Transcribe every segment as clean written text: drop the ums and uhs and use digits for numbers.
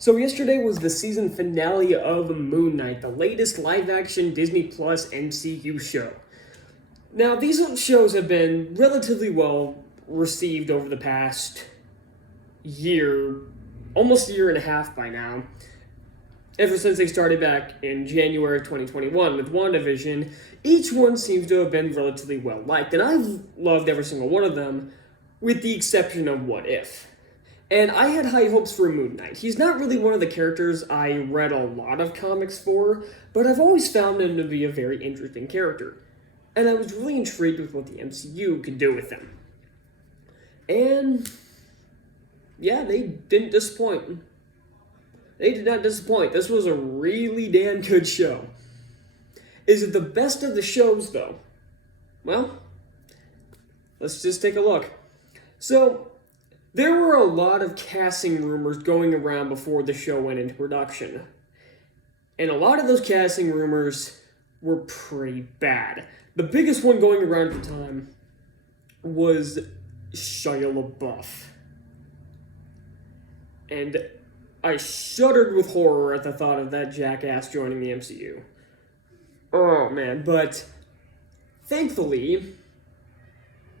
So yesterday was the season finale of Moon Knight, the latest live-action Disney Plus MCU show. Now, these shows have been relatively well received over the past year, almost a year and a half by now. Ever since they started back in January of 2021 with WandaVision, each one seems to have been relatively well liked, and I've loved every single one of them, with the exception of What If. And I had high hopes for Moon Knight. He's not really one of the characters I read a lot of comics for, but I've always found him to be a very interesting character. And I was really intrigued with what the MCU could do with him. And yeah, they didn't disappoint. They did not disappoint. This was a really damn good show. Is it the best of the shows, though? Well, let's just take a look. So, there were a lot of casting rumors going around before the show went into production. And a lot of those casting rumors were pretty bad. The biggest one going around at the time was Shia LaBeouf. And I shuddered with horror at the thought of that jackass joining the MCU. Oh man, but thankfully,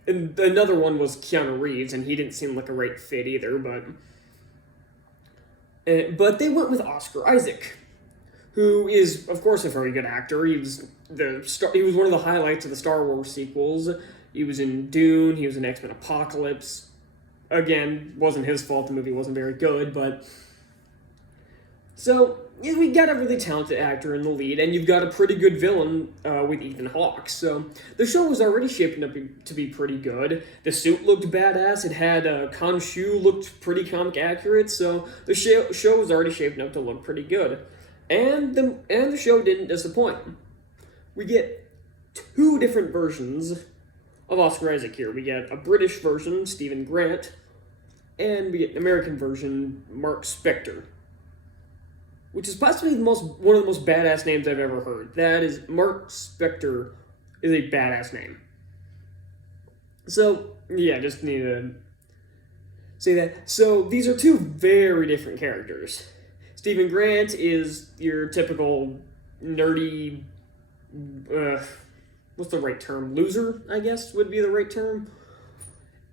and another one was Keanu Reeves, and he didn't seem like a right fit either, but they went with Oscar Isaac, who is, of course, a very good actor. He was one of the highlights of the Star Wars sequels. He was in Dune, he was in X-Men Apocalypse. Again, wasn't his fault, the movie wasn't very good, but... So, yeah, we got a really talented actor in the lead, and you've got a pretty good villain with Ethan Hawke. So, the show was already shaping up to be pretty good. The suit looked badass. It had Khonshu looked pretty comic accurate. So, the show was already shaping up to look pretty good. And the show didn't disappoint. We get two different versions of Oscar Isaac here. We get a British version, Stephen Grant, and we get an American version, Mark Spector, which is possibly one of the most badass names I've ever heard. That is, Mark Spector is a badass name. So, yeah, just need to say that. So, these are two very different characters. Stephen Grant is your typical nerdy, what's the right term? Loser, I guess, would be the right term.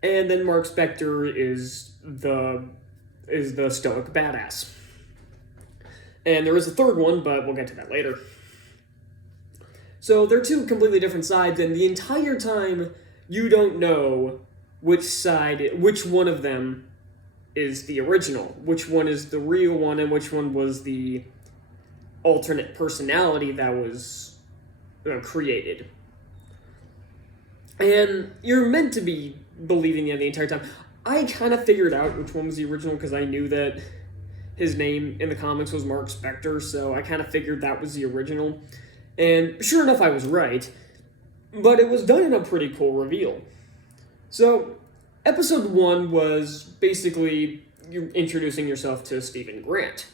And then Mark Spector is the stoic badass. And there is a third one, but we'll get to that later. So they're two completely different sides, and the entire time you don't know which one of them is the original, which one is the real one, and which one was the alternate personality that was created. And you're meant to be believing it the entire time. I kind of figured out which one was the original because I knew that his name in the comics was Mark Spector, so I kind of figured that was the original. And sure enough, I was right. But it was done in a pretty cool reveal. So, episode 1 was basically you introducing yourself to Stephen Grant.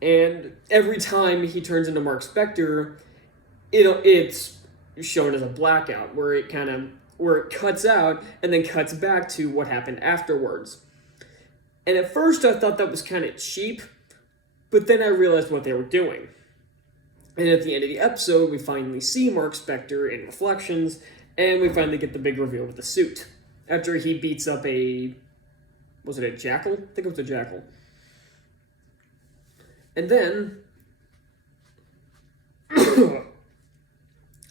And every time he turns into Mark Spector, it's shown as a blackout, where it cuts out and then cuts back to what happened afterwards. And at first I thought that was kind of cheap, but then I realized what they were doing. And at the end of the episode, we finally see Mark Spector in Reflections, and we finally get the big reveal with the suit. After he beats up was it a jackal? I think it was a jackal. And then...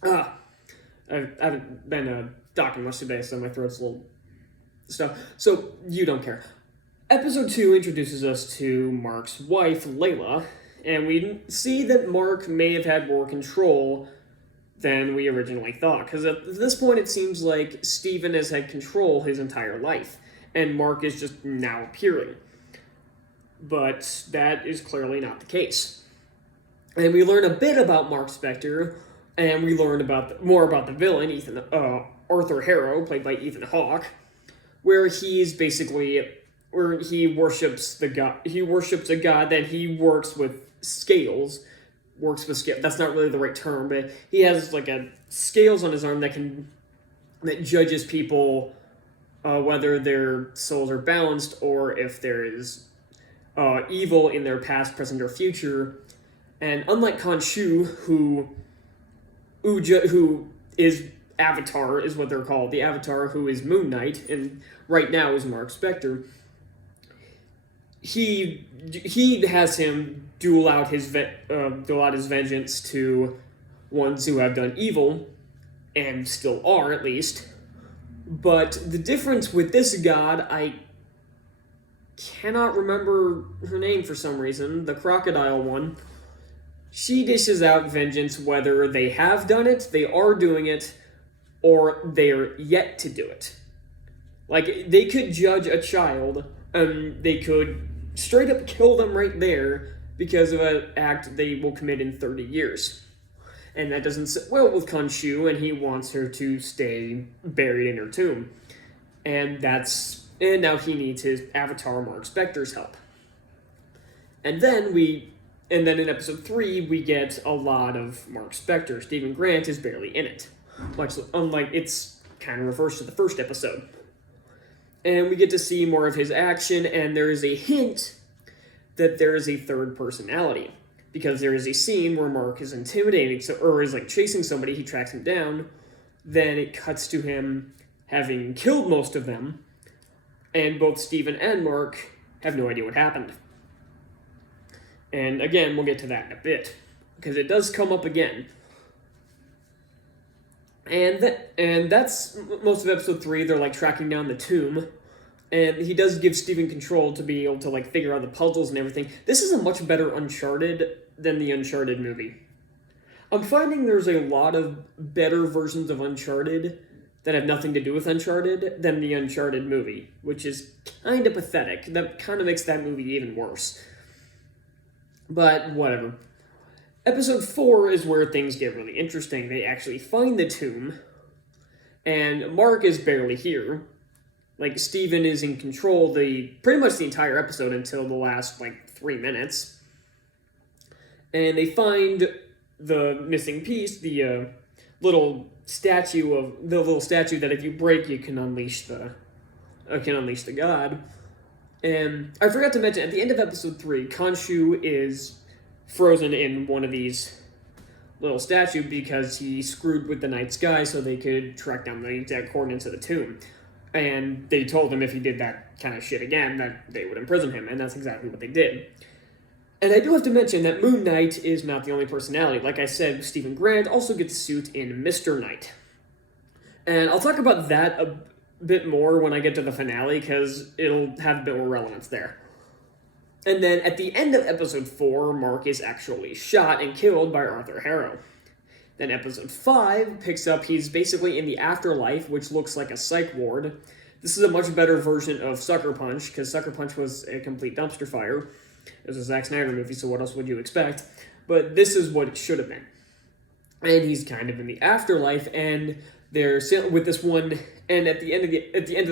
I haven't been talking much today, so my throat's a little stuff. So, you don't care. Episode 2 introduces us to Mark's wife, Layla, and we see that Mark may have had more control than we originally thought, because at this point it seems like Stephen has had control his entire life, and Mark is just now appearing. But that is clearly not the case. And we learn a bit about Mark Spector, and we learn more about the villain, Arthur Harrow, played by Ethan Hawke, where he worships a god that he works with scales. That's not really the right term, but he has scales on his arm that judges people whether their souls are balanced or if there is evil in their past, present, or future. And unlike Khonshu, who is Avatar, is what they're called, the Avatar who is Moon Knight, and right now is Mark Spector, he has him duel out his vengeance to ones who have done evil, and still are, at least. But the difference with this god, I cannot remember her name for some reason, the crocodile one. She dishes out vengeance whether they have done it, they are doing it, or they're yet to do it. Like, they could judge a child, and they could straight up kill them right there because of an act they will commit in 30 years. And that doesn't sit well with Khonshu, and he wants her to stay buried in her tomb. And now he needs his avatar Mark Spector's help. And then in episode 3, we get a lot of Mark Spector. Stephen Grant is barely in it. Unlike it's kind of refers to the first episode. And we get to see more of his action, and there is a hint that there is a third personality. Because there is a scene where Mark is intimidating, or is like chasing somebody, he tracks him down, then it cuts to him having killed most of them, and both Steven and Mark have no idea what happened. And again, we'll get to that in a bit, because it does come up again. And that's most of episode 3, they're like tracking down the tomb, and he does give Steven control to be able to like figure out the puzzles and everything. This is a much better Uncharted than the Uncharted movie. I'm finding there's a lot of better versions of Uncharted that have nothing to do with Uncharted than the Uncharted movie, which is kind of pathetic. That kind of makes that movie even worse. But whatever. Episode 4 is where things get really interesting. They actually find the tomb, and Mark is barely here. Like, Steven is in control pretty much the entire episode until the last, 3 minutes. And they find the missing piece, the little statue that if you break, you can unleash the god. And I forgot to mention, at the end of episode 3, Khonshu is frozen in one of these little statues because he screwed with the night sky so they could track down the exact coordinates of the tomb. And they told him if he did that kind of shit again, that they would imprison him, and that's exactly what they did. And I do have to mention that Moon Knight is not the only personality. Like I said, Stephen Grant also gets a suit in Mr. Knight. And I'll talk about that a bit more when I get to the finale, because it'll have a bit more relevance there. And then at the end of episode 4, Mark is actually shot and killed by Arthur Harrow. Then episode 5 picks up, he's basically in the afterlife, which looks like a psych ward. This is a much better version of Sucker Punch, because Sucker Punch was a complete dumpster fire. It was a Zack Snyder movie, so what else would you expect? But this is what it should have been. And he's kind of in the afterlife, and they're with this one, and at the end of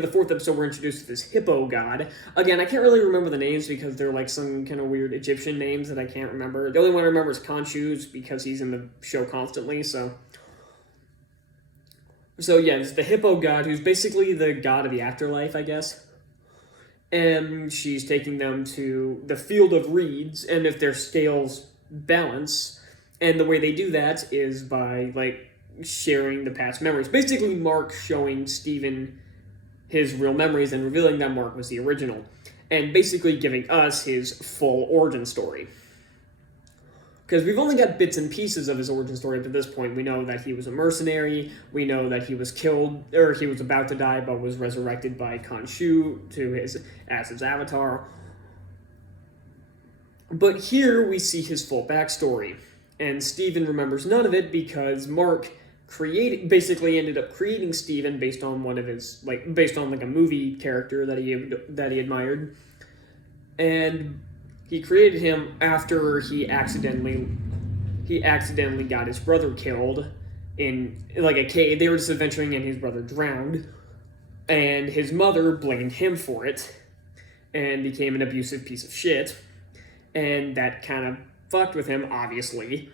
the 4th episode, we're introduced to this hippo god. Again, I can't really remember the names because they're like some kind of weird Egyptian names that I can't remember. The only one I remember is Khonshu's because he's in the show constantly, so yeah, it's the hippo god, who's basically the god of the afterlife, I guess. And she's taking them to the field of reeds, and if their scales balance, and the way they do that is by, sharing the past memories. Basically, Mark showing Steven his real memories and revealing that Mark was the original, and basically giving us his full origin story. Because we've only got bits and pieces of his origin story up to this point. We know that he was a mercenary, we know that he was killed, or he was about to die, but was resurrected by Khonshu as his avatar. But here we see his full backstory, and Steven remembers none of it because Mark basically ended up creating Steven based on one of his, based on a movie character that he admired. And he created him after he accidentally got his brother killed in a cave. They were just adventuring and his brother drowned. And his mother blamed him for it and became an abusive piece of shit. And that kind of fucked with him, obviously.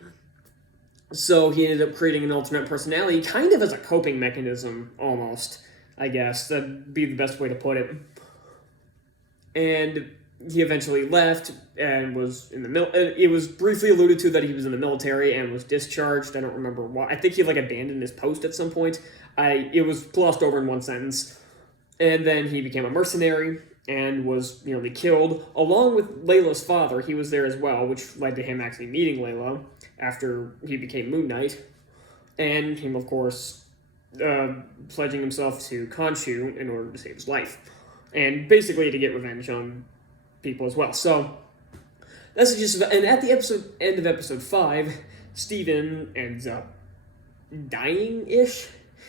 So he ended up creating an alternate personality, kind of as a coping mechanism, almost, I guess. That'd be the best way to put it. And he eventually left and was in the it was briefly alluded to that he was in the military and was discharged. I don't remember why. I think he like abandoned his post at some point. It was glossed over in one sentence. And then he became a mercenary and was nearly killed, along with Layla's father. He was there as well, which led to him actually meeting Layla after he became Moon Knight. And him, of course, pledging himself to Khonshu in order to save his life. And basically to get revenge on people as well. So, that's just... And at the end of episode 5, Steven ends up dying-ish.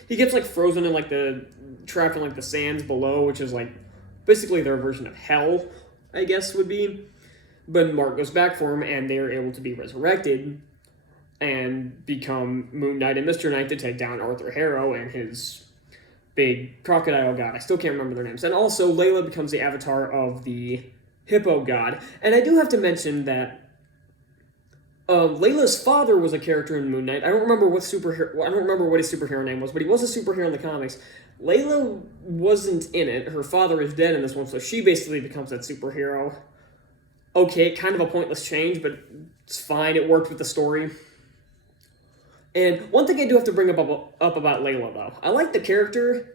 He gets, like, frozen in, like, trapped in, like, the sands below, which is, like, basically their version of hell, I guess, would be. But Mark goes back for him, and they are able to be resurrected and become Moon Knight and Mr. Knight to take down Arthur Harrow and his big crocodile god. I still can't remember their names. And also, Layla becomes the avatar of the hippo god. And I do have to mention that Layla's father was a character in Moon Knight. I don't remember what his superhero name was, but he was a superhero in the comics. Layla wasn't in it. Her father is dead in this one, so she basically becomes that superhero. Okay, kind of a pointless change, but it's fine. It worked with the story. And one thing I do have to bring up about Layla, though. I like the character,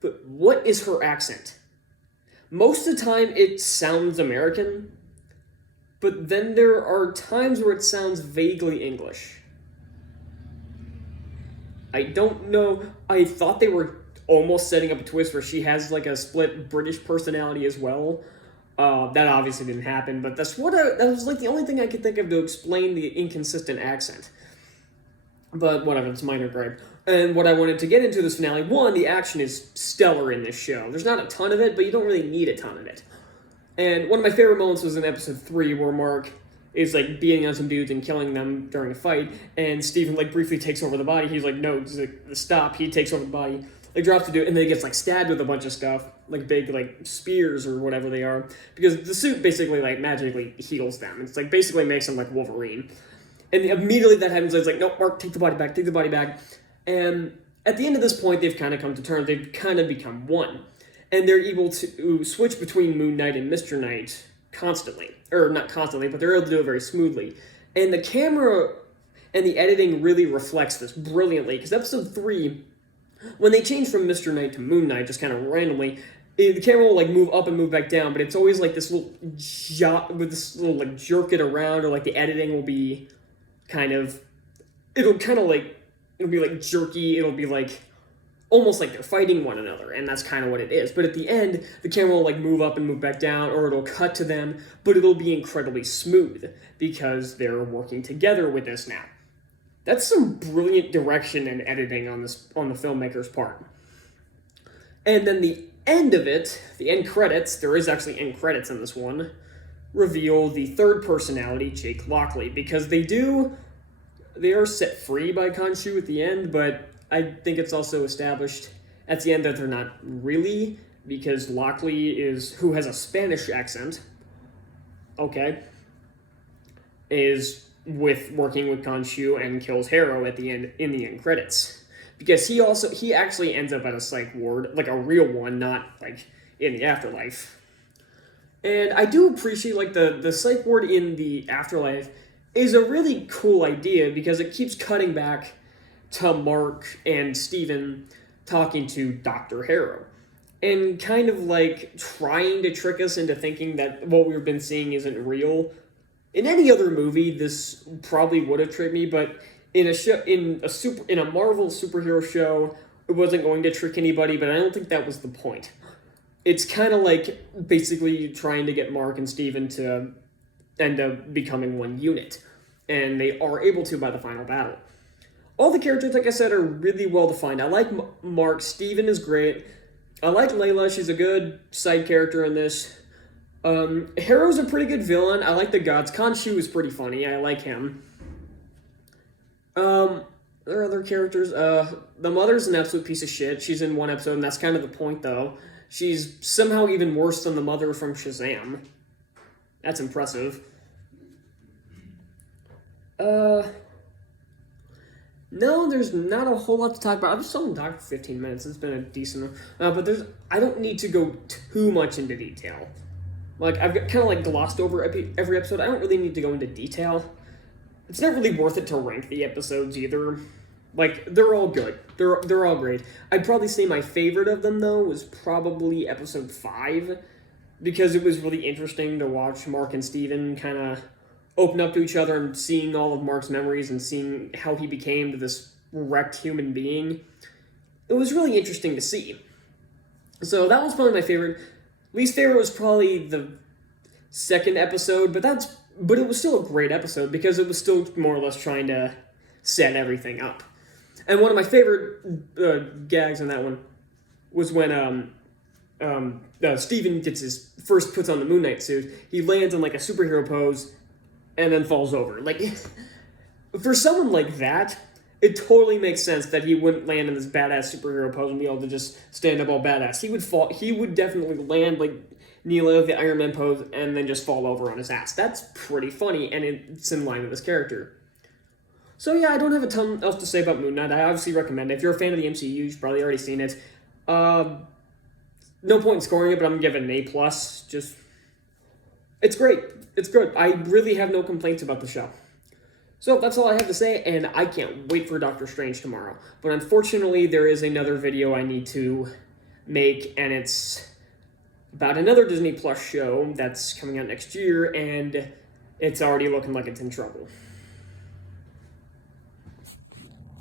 but what is her accent? Most of the time, it sounds American, but then there are times where it sounds vaguely English. I don't know. I thought they were almost setting up a twist where she has like a split British personality as well. That obviously didn't happen, but that was like the only thing I could think of to explain the inconsistent accent. But whatever, it's minor gripe. And what I wanted to get into this finale, one, the action is stellar in this show. There's not a ton of it, but you don't really need a ton of it. And one of my favorite moments was in episode 3, where Mark is, like, beating on some dudes and killing them during a fight, and Steven, like, briefly takes over the body. He's like, no, stop. He takes over the body, like, drops the dude, and then he gets, like, stabbed with a bunch of stuff, like, big, like, spears or whatever they are, because the suit basically, like, magically heals them. It's, like, basically makes him, like, Wolverine. And immediately that happens, it's like, no, Mark, take the body back. And at the end of this point, they've kind of come to terms. They've kind of become one. And they're able to switch between Moon Knight and Mr. Knight constantly. Or not constantly, but they're able to do it very smoothly. And the camera and the editing really reflects this brilliantly. Because episode 3, when they change from Mr. Knight to Moon Knight, just kind of randomly, the camera will like move up and move back down, but it's always like this little like jerk it around, or like the editing will be it'll be like jerky, it'll be like almost like they're fighting one another, and that's kind of what it is. But at the end, the camera will like move up and move back down, or it'll cut to them, but it'll be incredibly smooth because they're working together with this now. That's some brilliant direction and editing on the filmmaker's part. And then the end of it, the end credits, there is actually end credits in this one, reveal the third personality, Jake Lockley, because they are set free by Khonshu at the end, but I think it's also established at the end that they're not really, because Lockley who has a Spanish accent, is working with Khonshu and kills Harrow at the end, in the end credits. Because he actually ends up at a psych ward, like a real one, not like in the afterlife. And I do appreciate like the psych ward in the afterlife is a really cool idea, because it keeps cutting back to Mark and Steven talking to Dr. Harrow, and kind of like trying to trick us into thinking that what we've been seeing isn't real. In any other movie, this probably would have tricked me, but in a Marvel superhero show, it wasn't going to trick anybody, but I don't think that was the point. It's kind of like basically trying to get Mark and Steven to end up becoming one unit, and they are able to by the final battle. All the characters, like I said, are really well defined. I like Mark. Steven is great. I like Layla. She's a good side character in this. Harrow's a pretty good villain. I like the gods. Khonshu is pretty funny. I like him. There are other characters. The mother's an absolute piece of shit. She's in one episode, and that's kind of the point, though. She's somehow even worse than the mother from Shazam. That's impressive. No, there's not a whole lot to talk about. I've just only talked for 15 minutes. It's been a decent... but I don't need to go too much into detail. Like, I've kind of like glossed over every episode. I don't really need to go into detail. It's not really worth it to rank the episodes either. Like, they're all good. They're all great. I'd probably say my favorite of them, though, was probably episode 5, because it was really interesting to watch Mark and Steven kind of open up to each other and seeing all of Mark's memories and seeing how he became this wrecked human being. It was really interesting to see. So that was probably my favorite. Least favorite was probably the second episode, but it was still a great episode because it was still more or less trying to set everything up. And one of my favorite gags on that one was when Steven puts on the Moon Knight suit. He lands in like a superhero pose and then falls over. Like, for someone like that, it totally makes sense that he wouldn't land in this badass superhero pose and be able to just stand up all badass. He would definitely land like Neo, the Iron Man pose, and then just fall over on his ass. That's pretty funny, and it's in line with his character. So yeah, I don't have a ton else to say about Moon Knight. I obviously recommend it. If you're a fan of the MCU, you've probably already seen it. No point in scoring it, but I'm gonna give it an A+. Just, it's great. It's good. I really have no complaints about the show. So that's all I have to say, and I can't wait for Doctor Strange tomorrow. But unfortunately, there is another video I need to make, and it's about another Disney Plus show that's coming out next year, and it's already looking like it's in trouble.